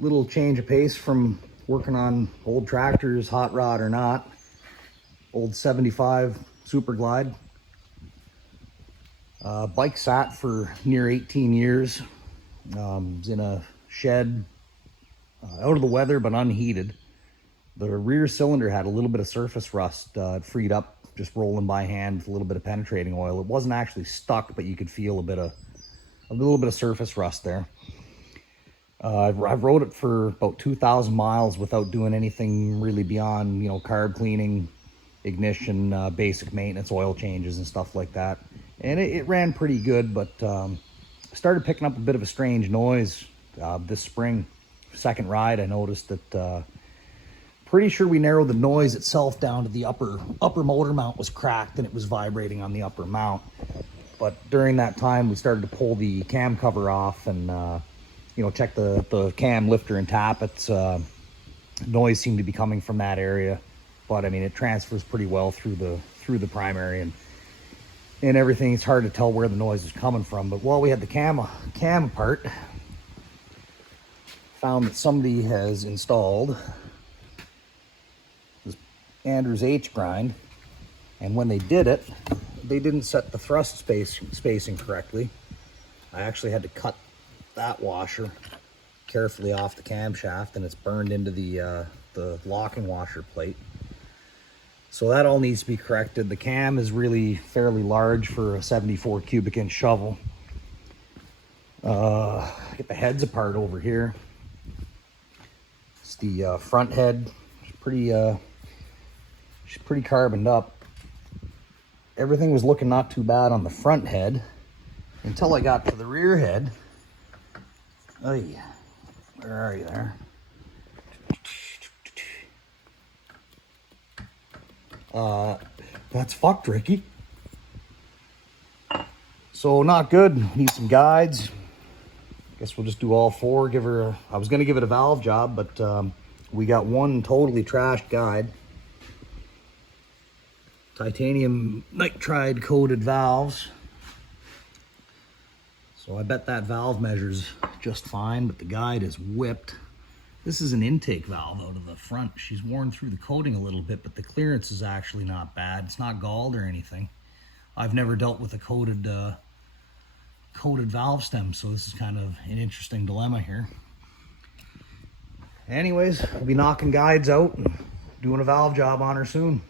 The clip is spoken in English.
Little change of pace from working on old tractors, hot rod or not. Old 75 Super Glide. Bike sat for near 18 years. Was in a shed, out of the weather but unheated. The rear cylinder had a little bit of surface rust. It freed up just rolling by hand with a little bit of penetrating oil. It wasn't actually stuck, but you could feel a little bit of surface rust there. I've rode it for about 2,000 miles without doing anything really beyond, carb cleaning, ignition, basic maintenance, oil changes and stuff like that. And it ran pretty good, but started picking up a bit of a strange noise this spring. Second ride, I noticed that, pretty sure we narrowed the noise itself down to the upper motor mount was cracked and it was vibrating on the upper mount. But during that time, we started to pull the cam cover off and, check the cam lifter and tappets. Noise seemed to be coming from that area, but I mean, it transfers pretty well through the primary and everything. It's hard to tell where the noise is coming from. But while we had the cam apart, found that somebody has installed this Andrews H grind, and when they did it, they didn't set the thrust spacing correctly. I actually had to cut that washer carefully off the camshaft, and it's burned into the locking washer plate. So that all needs to be corrected. The cam is really fairly large for a 74 cubic inch shovel. Get the heads apart over here. It's the front head. It's pretty carboned up. Everything was looking not too bad on the front head until I got to the rear head. Oh yeah, where are you there? That's fucked, Ricky. So not good. Need some guides. Guess we'll just do all four. I was gonna give it a valve job, but we got one totally trashed guide. Titanium nitride coated valves. So I bet that valve measures just fine, but the guide is whipped. This is an intake valve out of the front. She's worn through the coating a little bit, but the clearance is actually not bad. It's not galled or anything. I've never dealt with a coated valve stem, so this is kind of an interesting dilemma here. Anyways, I'll be knocking guides out and doing a valve job on her soon.